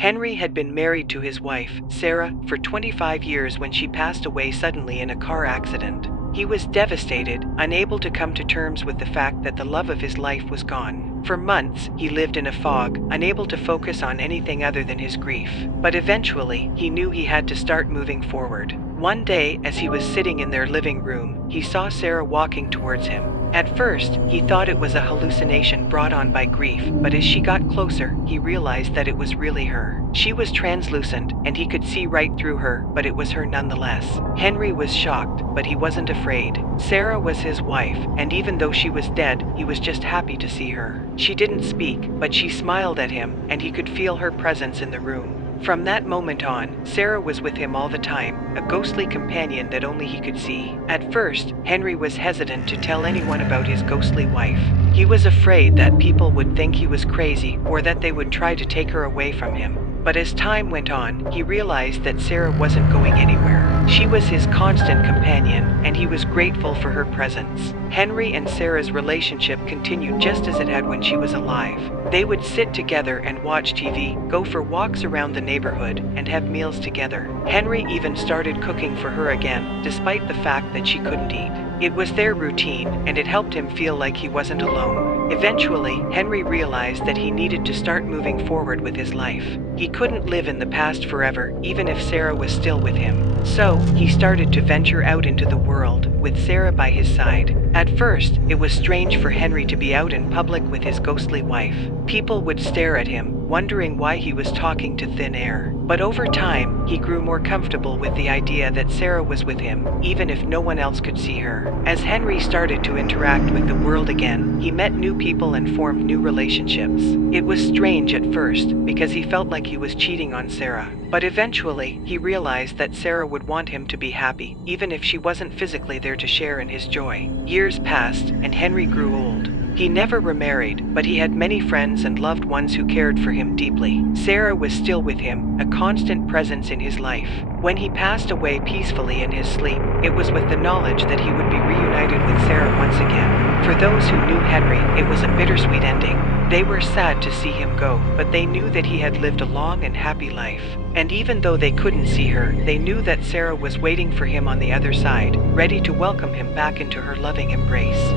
Henry had been married to his wife, Sarah, for 25 years when she passed away suddenly in a car accident. He was devastated, unable to come to terms with the fact that the love of his life was gone. For months, he lived in a fog, unable to focus on anything other than his grief. But eventually, he knew he had to start moving forward. One day, as he was sitting in their living room, he saw Sarah walking towards him. At first, he thought it was a hallucination brought on by grief, but as she got closer, he realized that it was really her. She was translucent, and he could see right through her, but it was her nonetheless. Henry was shocked, but he wasn't afraid. Sarah was his wife, and even though she was dead, he was just happy to see her. She didn't speak, but she smiled at him, and he could feel her presence in the room. From that moment on, Sarah was with him all the time, a ghostly companion that only he could see. At first, Henry was hesitant to tell anyone about his ghostly wife. He was afraid that people would think he was crazy or that they would try to take her away from him. But as time went on, he realized that Sarah wasn't going anywhere. She was his constant companion, and he was grateful for her presence. Henry and Sarah's relationship continued just as it had when she was alive. They would sit together and watch TV, go for walks around the neighborhood, and have meals together. Henry even started cooking for her again, despite the fact that she couldn't eat. It was their routine, and it helped him feel like he wasn't alone. Eventually, Henry realized that he needed to start moving forward with his life. He couldn't live in the past forever, even if Sarah was still with him. So, he started to venture out into the world, with Sarah by his side. At first, it was strange for Henry to be out in public with his ghostly wife. People would stare at him, wondering why he was talking to thin air. But over time, he grew more comfortable with the idea that Sarah was with him, even if no one else could see her. As Henry started to interact with the world again, he met new people and formed new relationships. It was strange at first, because he felt like he was cheating on Sarah. But eventually, he realized that Sarah would want him to be happy, even if she wasn't physically there to share in his joy. Years passed, and Henry grew old. He never remarried, but he had many friends and loved ones who cared for him deeply. Sarah was still with him, a constant presence in his life. When he passed away peacefully in his sleep, it was with the knowledge that he would be reunited with Sarah once again. For those who knew Henry, it was a bittersweet ending. They were sad to see him go, but they knew that he had lived a long and happy life. And even though they couldn't see her, they knew that Sarah was waiting for him on the other side, ready to welcome him back into her loving embrace.